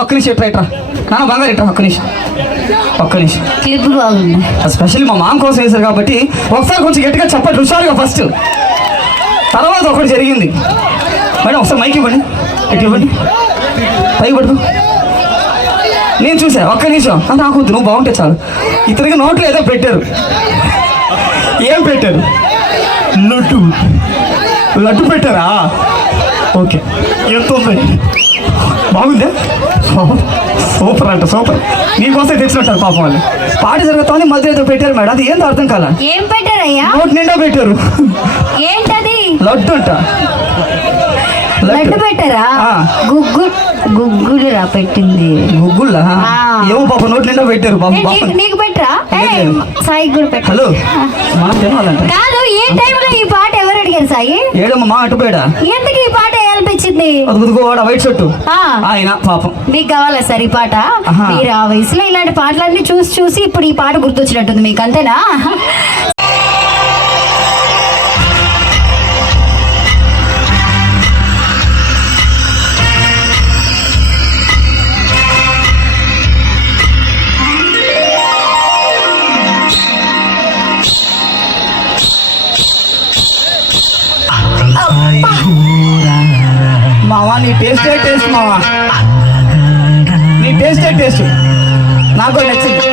ఒక్క నిమిషం ఇట్రా నాన్న బంగారు ఇట్రా ఒక్క నిమిషం క్లిప్ బాగుంది. స్పెషల్లీ మా మామ కోసం వేశారు కాబట్టి ఒకసారి కొంచెం గట్టిగా చెప్పండి హుషారుగా ఫస్ట్. తర్వాత ఒకటి జరిగింది మేడం, ఒకసారి మైక్ ఇవ్వండి, ఇటు ఇవ్వండి, పై పడుకో. నేను చూసా ఒక్క నిమిషం నాకు వద్దు, నువ్వు బాగుంటే చాలు. ఇతనికి నోట్లో ఏదో పెట్టారు, ఏం పెట్టారు? లడ్డు పెట్టారా? ఓకే, ఎంత ఉంది? బాగుందే, సూపర్ అంట సూపర్. నీకోసం తెచ్చినట్టారు పాపం వాళ్ళు. పాట జరుగుతుంది మధ్య ఏదో పెట్టారు మేడం, అది ఏందో అర్థం కాల. ఏం పెట్టారయ్యా? నోటి నిండా పెట్టారు. ఏంటది? లడ్డు అంట. లడ్డు పెట్టారా? గుగ్గులురా పెట్టింది. గుగ్గుల్లా? ఏమో పాప నోటి నిండా పెట్టారు పాపం. నీకు పెట్టరా? సాయి కూడా పెట్ట. హలో, మనం తినాలంట కాదు. ఏ టైంలో ఈ పాట ఎవరు అడిగారు సాయి? ఏడమ్మా అటుపోయాడా? ఎందుకు ఈ పాట వేయాలనిపించింది? అదుగువాడు వైట్ షర్టు ఆయన పాపం. మీకు కావాలా సార్ ఈ పాట? మీరు ఆ వయసులో ఇలాంటి పాటలన్నీ చూసి ఇప్పుడు ఈ పాట గుర్తొచ్చినట్టుంది మీకు, అంతేనా? మావా నీ టేస్టే టేస్ట్ మావా, నీ టేస్టే టేస్ట్ నాకు నచ్చింది.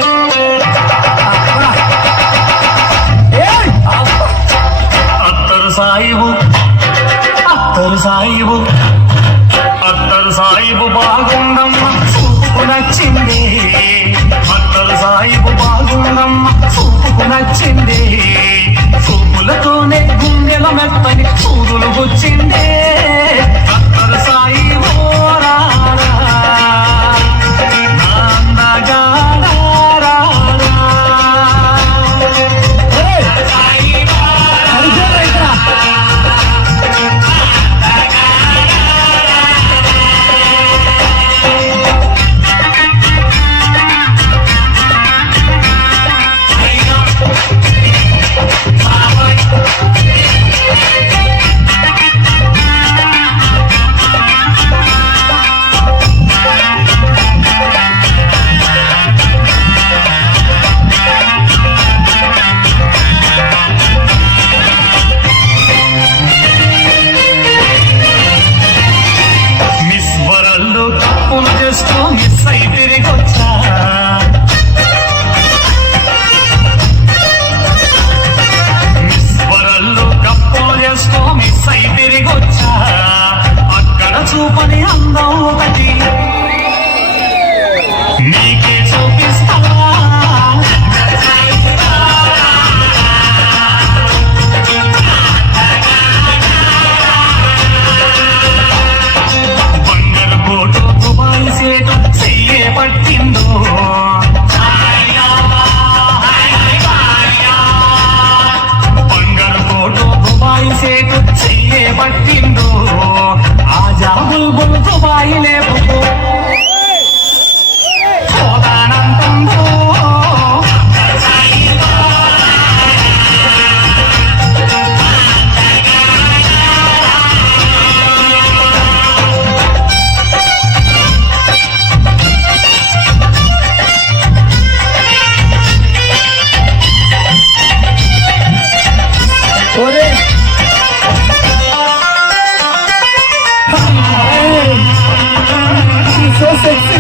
అత్తరు సాయిబు బాగుందమ్మ చూపుకు నచ్చింది. అత్తరు సాయిబు బాగుందమ్మ చూపుకు నచ్చింది. చూపులతోనే గుండెల మెత్తని చూదులు గుచ్చిందే. అత్తరు సాయిబు చూపని అందం ఒకటి నీకే చూపిస్తా. బంగారు కోటు దుబాయ్ సేటు చెయ్యే పట్టిందో. బంగారు కోటు దుబాయ్ సేటు చెయ్యే పట్టిందో. ఆజా బుల్బుల్ దుబాయ్ లేపుకో పోతానంటుందో. So sexy.